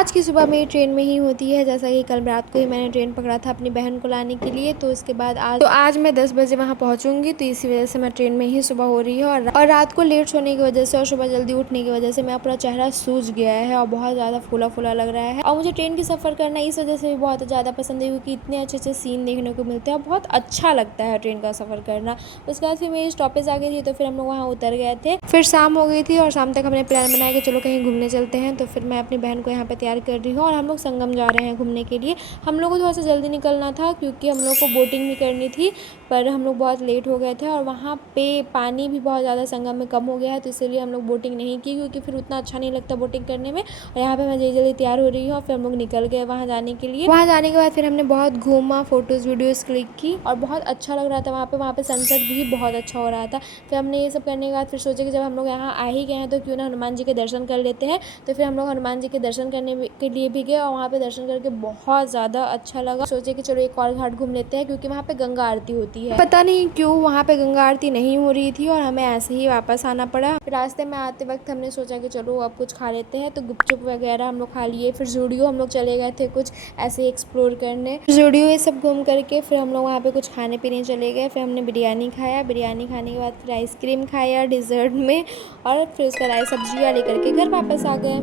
आज की सुबह मेरी ट्रेन में ही होती है, जैसा कि कल रात को ही मैंने ट्रेन पकड़ा था अपनी बहन को लाने के लिए। तो उसके बाद आज मैं 10 बजे वहाँ पहुँचूंगी, तो इसी वजह से मैं ट्रेन में ही सुबह हो रही है। और रात को लेट सोने की वजह से और सुबह जल्दी उठने की वजह से मेरा पूरा चेहरा सूज गया है और बहुत ज़्यादा फूला फूला लग रहा है। और मुझे ट्रेन की सफ़र करना इस वजह से भी बहुत ज़्यादा पसंद है क्योंकि इतने अच्छे अच्छे सीन देखने को मिलते हैं और बहुत अच्छा लगता है ट्रेन का सफ़र करना। उसके बाद फिर मेरी स्टॉपेज आ गई थी, तो फिर हम लोग वहाँ उतर गए थे। फिर शाम हो गई थी और शाम तक हमने प्लान बनाया कि चलो कहीं घूमने चलते हैं। तो फिर मैं अपनी बहन को यहाँ पे तैयार कर रही हूँ और हम लोग संगम जा रहे हैं घूमने के लिए। हम लोग को थोड़ा सा जल्दी निकलना था क्योंकि हम लोग को बोटिंग भी करनी थी, पर हम लोग बहुत लेट हो गए थे और वहाँ पे पानी भी बहुत ज़्यादा संगम में कम हो गया है, तो इसलिए हम लोग बोटिंग नहीं की क्योंकि फिर उतना अच्छा नहीं लगता बोटिंग करने में। और यहाँ पे मैं जल्दी जल्दी तैयार हो रही हूँ और फिर हम लोग निकल गए वहाँ जाने के लिए। वहाँ जाने के बाद फिर हमने बहुत घूमा, फोटोज़ वीडियोज़ क्लिक की और बहुत अच्छा लग रहा था वहाँ पे सनसेट भी बहुत अच्छा हो रहा था। फिर हमने ये सब करने के बाद फिर सोचे कि जब हम लोग यहाँ आ ही गए हैं तो क्यों ना हनुमान जी के दर्शन कर लेते हैं। तो फिर हम लोग हनुमान जी के दर्शन करने के लिए भी गए और वहाँ पे दर्शन करके बहुत ज़्यादा अच्छा लगा। सोचे कि चलो एक और घाट घूम लेते हैं क्योंकि वहाँ पे गंगा आरती होती है। पता नहीं क्यों वहाँ पे गंगा आरती नहीं हो रही थी और हमें ऐसे ही वापस आना पड़ा। फिर रास्ते में आते वक्त हमने सोचा कि चलो अब कुछ खा लेते हैं, तो गुपचुप वगैरह हम लोग खा लिए। फिर जूडियो हम लोग चले गए थे कुछ ऐसे एक्सप्लोर करने। जूडियो ये सब घूम करके फिर हम लोग वहाँ पे कुछ खाने पीने चले गए। फिर हमने बिरयानी खाया, बिरयानी खाने के बाद फिर आइसक्रीम खाया डिज़र्ट में और फिर उसका राइस सब्जियाँ लेकर के घर वापस आ गए।